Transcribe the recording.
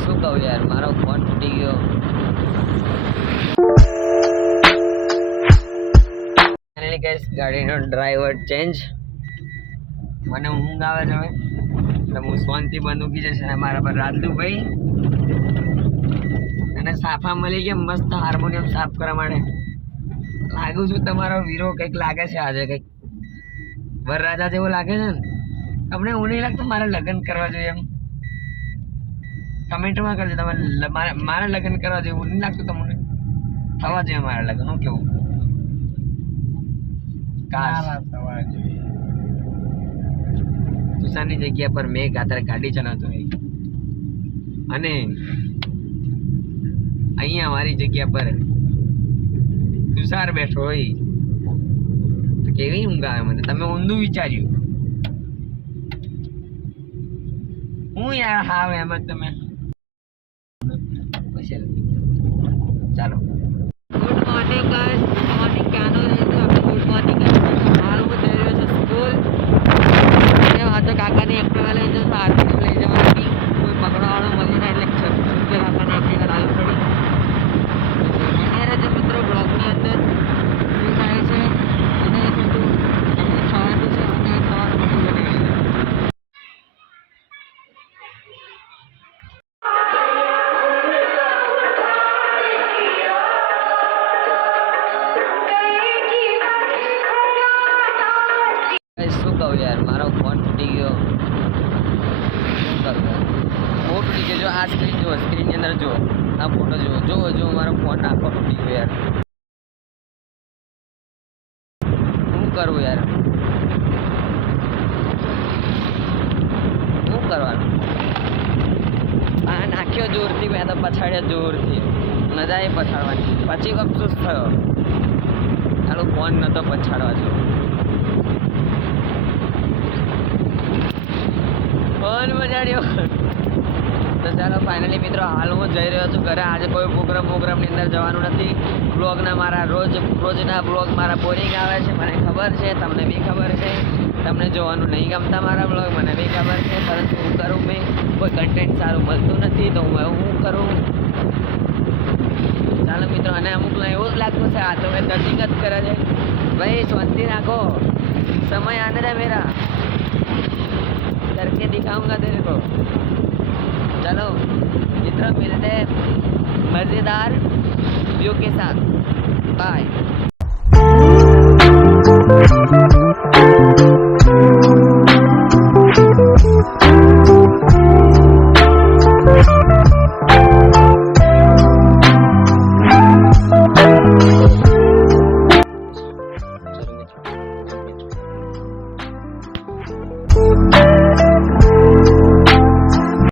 શું કહું યાર, મારો ફોન તૂટી ગયો. ગાડીનો ડ્રાઈવર ચેન્જ. મને ઊંઘ આવે છે એટલે હું શાંતિ બંધ ઊંઘી જશે. મારા પર રાજલુભાઈ અને સાફા મળી ગયા મસ્ત હાર્મોનિયમ સાફ કરવા માટે. લાગુ છું તમારો વીરો કંઈક લાગે છે આજે, કંઈક વરરાજા જેવો લાગે છે ને. તમને એવું નહીં લાગતું મારે લગ્ન કરવા જોઈએ એમ? કમેન્ટમાં કરજો તમે મારે લગ્ન કરવા જોઈએ એવું નહીં લાગતું તમને? થવા જોઈએ મારા લગ્ન. હું કેવું તુષારની જગ્યા પર મેં અત્યારે ગાડી ચલાવતો હોય અને અહીંયા અમારી જગ્યા પર તુષાર બેઠો હોય તો કેવી ઊંઘ આવે મને. તમે ઊંધું વિચાર્યું. હું યાર હાવ એમ જ તમે ચાલો. Good morning guys. Good morning ક્યાંનો રહે તો આપણે ગુડ મોર્નિંગ હાલ હું જઈ રહ્યો છું સ્કૂલ. અને આ તો કાકાની એક્ટિવા લઈ જશે. આરતી લઈ જવાની કોઈ પકડવાવાળો મળી જાય એટલે છૂટકે કાકાની એક્ટિવા લાવી પડી. અને મિત્રો બ્લોગની અંદર શું થાય છે અને બધું એમનું થવાનું છે અને થવાનું બધું બની ગયું. શું કહું યાર, મારો ફોન તૂટી ગયો. શું કરું યાર, બહુ તૂટી ગયો. જો આ સ્ક્રીન જુઓ, સ્ક્રીનની અંદર જુઓ, આ ફોટો જુઓ. જો મારો ફોન આખો તૂટી ગયો યાર. શું કરવું યાર, શું કરવાનું? આ નાખ્યો જોરથી, મેં તો પછાડ્યા જોરથી. મજા એ પછાડવાની. પછી અફસોસ થયો ચાલો ફોન નતો પછાડવા જેવો. ફોન બજાડ્યો. તો ચાલો ફાઇનલી મિત્રો હાલ હું જઈ રહ્યો છું ઘરે. આજે કોઈ પ્રોગ્રામની અંદર જવાનું નથી. બ્લોગના મારા રોજના બ્લોગ મારા બોરિંગ આવે છે, મને ખબર છે, તમને બી ખબર છે. તમને જોવાનું નહીં ગમતા મારા બ્લોગ, મને બી ખબર છે. પરંતુ હું કરું, મેં કોઈ કન્ટેન્ટ સારું મળતું નથી તો હું એવું કરું. ચાલો મિત્રો. અને અમુકને એવું જ લાગતું છે આ તો મેં દર્શિક જ કરે છે. ભાઈ શાંતિ રાખો, સમય આને દે મેરા, करके दिखाऊंगा तेरे को. चलो मित्रों, मिलते हैं मज़ेदार व्यू के साथ. बाय.